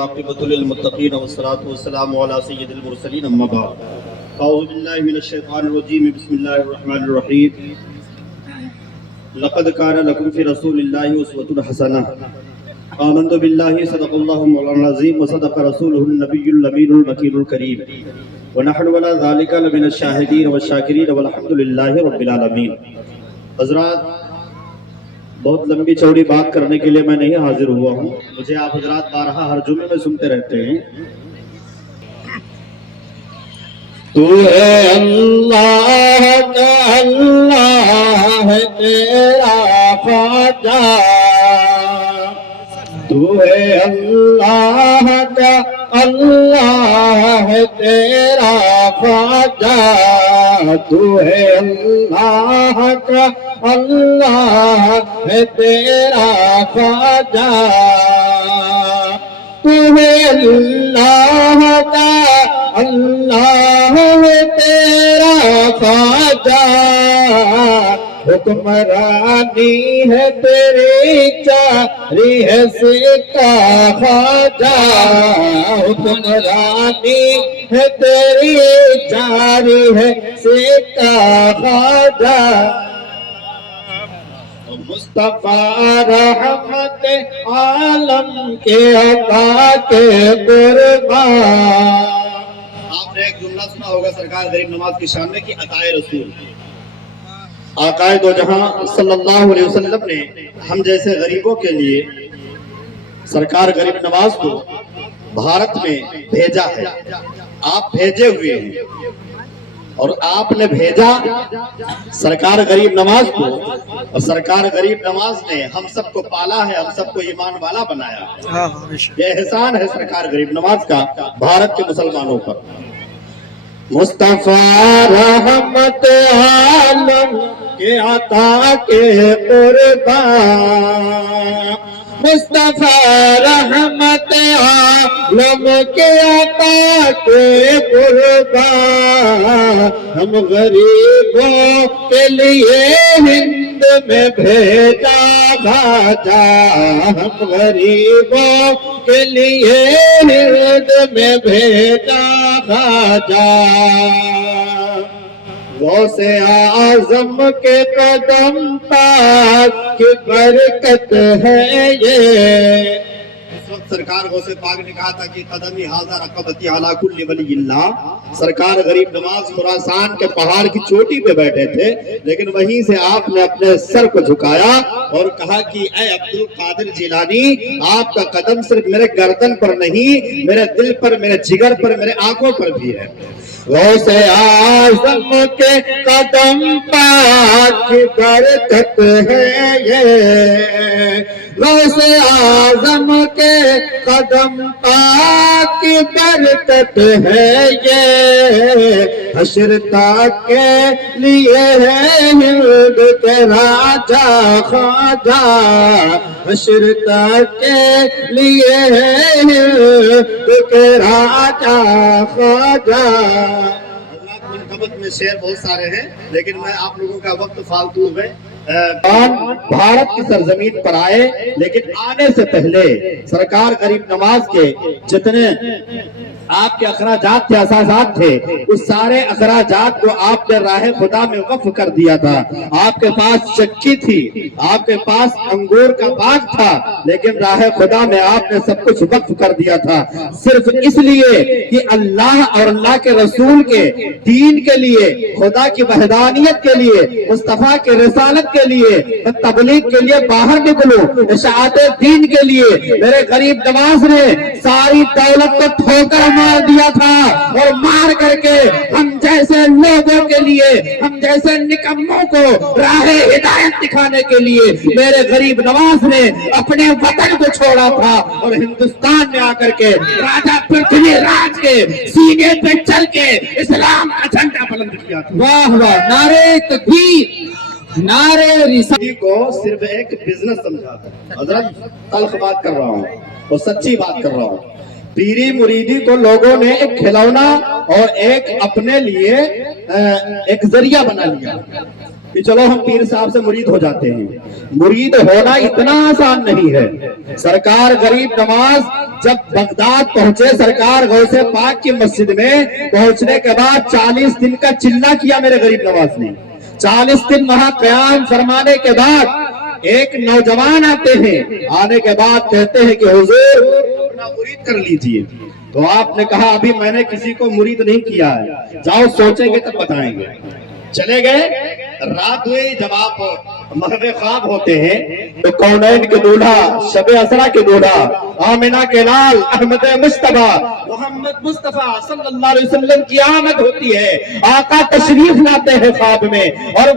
عاقبۃ للمتقین والصلاۃ والسلام علی سید المرسلین اما بعد اعوذ باللہ من الشیطان الرجیم بسم اللہ الرحمن الرحیم لقد کان لکم فی رسول اللہ اسوۃ حسنہ آمنت باللہ صدق اللہ مولانا العظیم وصدق رسولہ النبی الامین المکین الکریم ونحن ولا ذلک لمن الشاہدین والشاکرین والحمد للہ رب العالمین۔ حضرات، بہت لمبی چوڑی بات کرنے کے لیے میں نہیں حاضر ہوا ہوں، مجھے آپ حضرات بارہا ہر جمعے میں سنتے رہتے ہیں۔ تو ہے اللہ کا اللہ ہے تیرا خواجہ، تو ہے اللہ کا اللہ ہے تیرا خواجہ، تو ہے اللہ کا اللہ ہے تیرا خواجہ، تو ہے اللہ کا اللہ ہے تیرا خواجہ، حکمرانی ہے تیری جاری ہے سکا خواجہ، حکمرانی ہے تیری جاری ہے سکا خواجہ، مصطفیٰ رحمت عالم کے عطا کے قربان۔ آپ نے ایک جملہ سنا ہوگا سرکار غریب نواز کی شان میں کہ عطائے رسول، آقائے دو جہاں صلی اللہ علیہ وسلم نے ہم جیسے غریبوں کے لیے سرکار غریب نواز کو بھارت میں بھیجا ہے۔ آپ بھیجے ہوئے ہیں اور آپ نے بھیجا سرکار غریب نواز کو، اور سرکار غریب نواز نے ہم سب کو پالا ہے، ہم سب کو ایمان والا بنایا ہے۔ یہ احسان ہے سرکار غریب نواز کا بھارت کے مسلمانوں پر۔ مصطفیٰ رحمت عالم کے عطا کے قربان، مصطفیٰ رحمت عالم کے عطا کے قربان، ہم غریبوں کے لیے ہند میں بھیجا بھاجا، ہم غریبوں کے لیے ہند میں بھیجا بھاجا، غوث اعظم کے قدم پاک کی برکت ہے یہ۔ اس وقت سرکار غوث پاک نے کہا تھا کہ قدمی حاضر رقبتی علی کل ولی اللہ۔ سرکار غریب نواز خراسان کے پہاڑ کی چوٹی پہ بیٹھے تھے، لیکن وہیں سے آپ نے اپنے سر کو جھکایا اور کہا کہ اے عبد القادر جیلانی، آپ کا قدم صرف میرے گردن پر نہیں، میرے دل پر، میرے جگر پر، میرے آنکھوں پر بھی ہے۔ غوث اعظم کے قدم پاک کی برکت ہے یہ، غوث اعظم کے قدم پاک کی برکت ہے یہ، حشر تک کے لیے ہے ہند کے راجہ خواجہ، حشر تک کے لیے ہے ہند کے راجہ خواجہ۔ منقبت میں شعر بہت سارے ہیں، لیکن میں آپ لوگوں کا وقت فالتو میں بھارت کی سرزمین پر آئے، لیکن آنے سے پہلے سرکار غریب نواز کے جتنے آپ کے اخراجات تھے، اساسات تھے، اس سارے اخراجات کو آپ نے راہ خدا میں وقف کر دیا تھا۔ آپ کے پاس چکی تھی، آپ کے پاس انگور کا باغ تھا، لیکن راہ خدا میں آپ نے سب کچھ وقف کر دیا تھا، صرف اس لیے کہ اللہ اور اللہ کے رسول کے دین کے لیے، خدا کی وحدانیت کے لیے، مصطفیٰ کے رسالت کے لیے، تبلیغ کے لیے باہر نکلو، اشاعت دین کے لیے۔ میرے غریب نواز نے ساری دولت کو ٹھوکر مار دیا تھا، اور مار کر کے ہم جیسے لوگوں کے لیے، ہم جیسے نکموں کو راہ ہدایت دکھانے کے لیے میرے غریب نواز نے اپنے وطن کو چھوڑا تھا، اور ہندوستان میں آ کر کے راجہ پرتھوی راج کے سینے پہ چل کے اسلام کا جھنڈا بلند کیا تھا۔ واہ واہ، نعرے تکبیر، نعرے رسالت کو صرف ایک بزنس سمجھا تھا۔ حضرت تلخ بات کر رہا ہوں اور سچی بات کر رہا ہوں۔ پیری مریدی کو لوگوں نے ایک کھلونا اور ایک اپنے لیے ایک ذریعہ بنا لیا۔ کہ چلو ہم پیر صاحب سے مرید ہو جاتے ہیں. مرید ہونا اتنا آسان نہیں ہے. سرکار غریب نواز جب بغداد پہنچے، سرکار غوث پاک کی مسجد میں پہنچنے کے بعد 40 دن کا چلہ کیا میرے غریب نواز نے. 40 دن وہاں قیام فرمانے کے بعد ایک نوجوان آتے ہیں، آنے کے بعد کہتے ہیں کہ حضور اپنا مرید کر لیجئے. تو آپ نے کہا ابھی میں نے کسی کو مرید نہیں کیا ہے، جاؤ سوچیں گے تب بتائیں گے. چلے گئے. رات ہوئی، جب آپ محو خواب ہوتے ہیں تو کونین کے دولہا، شب اسرا کے دولہا، آمنہ کے لال احمد مصطفیٰ محمد مصطفیٰ صلی اللہ علیہ وسلم کی آمد ہوتی ہے. آقا تشریف لاتے ہیں خواب میں اور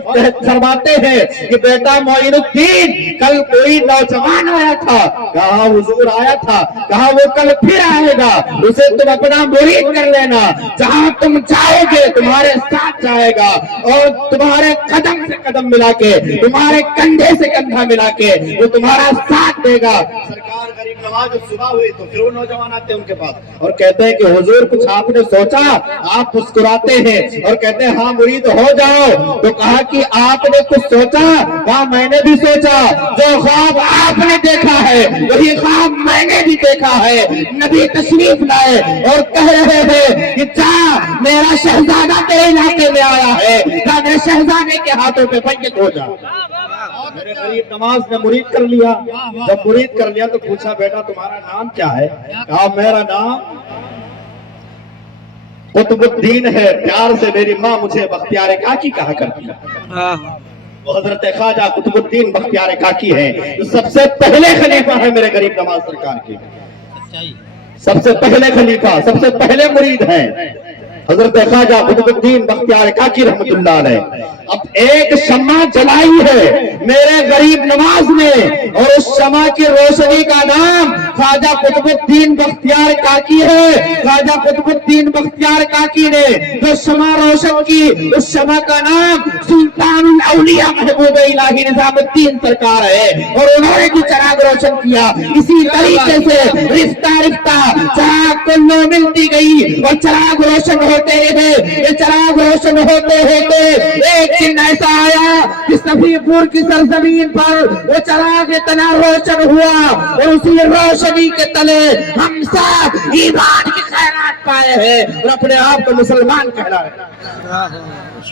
فرماتے ہیں کہ بیٹا معین الدین، کل کوئی نوجوان آیا تھا. کہا حضور آیا تھا. کہا وہ کل پھر آئے گا، اسے تم اپنا مرید کر لینا. جہاں تم جاؤ گے تمہارے ساتھ جائے گا اور تمہارے قدم سے قدم ملا کے، تمہارے کندھے سے کندھا ملا کے وہ تمہارا ساتھ دے گا. سرکار غریب نواز جب صبح ہوئی تو پھر وہ نوجوان آتے ہیں ان کے پاس اور کہتے ہیں کہ حضور کچھ آپ نے سوچا؟ آپ مسکراتے ہیں اور کہتے ہیں ہاں مرید ہو جاؤ. تو کہا کہ آپ نے کچھ سوچا؟ کہا میں نے بھی سوچا. جو خواب آپ نے دیکھا ہے وہی خواب میں نے بھی دیکھا ہے. نبی تشریف لائے اور کہہ رہے ہیں کہ جا میرا شہزادہ تیرے علاقے میں آیا ہے، میرے شہزادے کے ہاتھوں پہ بیعت ہو جا. میرے غریب نواز نے مرید کر لیا. جب مرید کر لیا تو پوچھا بیٹا تمہارا نام کیا ہے؟ کہا میرا نام قطب الدین ہے، پیار سے میری ماں مجھے بختیار کاکی کہا کرتی ہے. وہ حضرت خواجہ قطب الدین بختیار کاکی ہے، سب سے پہلے خلیفہ ہے میرے غریب نواز سرکار کے. سب سے پہلے خلیفہ، سب سے پہلے مرید ہیں حضرت خواجہ قطب الدین بختیار کاکی رحمت اللہ علیہ. اب ایک شمع جلائی ہے میرے غریب نواز نے اور اس شمع کی روشنی کا نام خواجہ قطب الدین بختیار کاکی ہے. خواجہ قطب الدین بختیار کاکی نے جو شمع روشن کی اس شمع کا نام سلطان الاولیاء محبوب الہی نظام الدین سرکار ہے اور انہوں نے جو چراغ روشن کیا اسی طریقے سے رفتہ رفتہ چراغ کو نو ملتی گئی اور چراغ روشن ہوتے رہے. یہ چراغ روشن ہوتے ہوتے ایک دن ایسا آیا کہ صفی پور کی سرزمین پر وہ چراغ اتنا روشن ہوا اور اسی روشنی کے تلے ہم سب ایمان کی خیرات پائے ہیں اور اپنے آپ کو مسلمان کہلا رہے ہیں.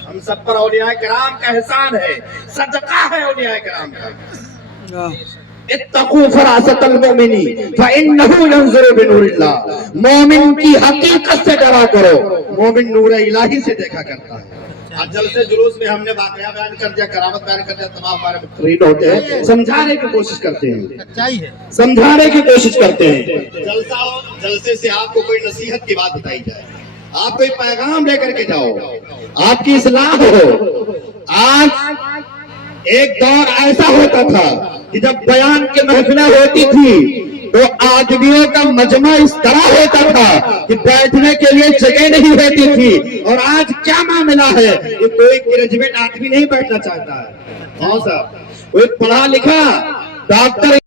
ہم سب پر اولیاء کرام کا احسان ہے، صدقہ ہے اولیاء کرام کا. اتقوا فراست المؤمنی فإنہ ینظر بنور اللہ. مومن کی حقیقت سے ڈرا کرو، مومن نور الہی سے دیکھا کرتا ہے. آج جلسے جلوس میں ہم نے واقعہ بیان کر دیا، کرامت بیان کر دیا، تمام ہمارے مقررین ہوتے ہیں سمجھانے کی کوشش کرتے ہیں، سمجھانے کی کوشش کرتے ہیں. جلسے سے آپ کو کوئی نصیحت کی بات بتائی جائے، آپ کوئی پیغام لے کر کے جاؤ، آپ کی اصلاح ہو. آج ایک دور ایسا ہوتا تھا کہ جب بیان کی محفلیں ہوتی تھی تو آدمیوں کا مجمع اس طرح ہوتا تھا کہ بیٹھنے کے لیے جگہ نہیں ہوتی تھی. اور آج کیا معاملہ ہے کہ کوئی گریجویٹ آدمی نہیں بیٹھنا چاہتا ہے. ہاں صاحب، کوئی پڑھا لکھا ڈاکٹر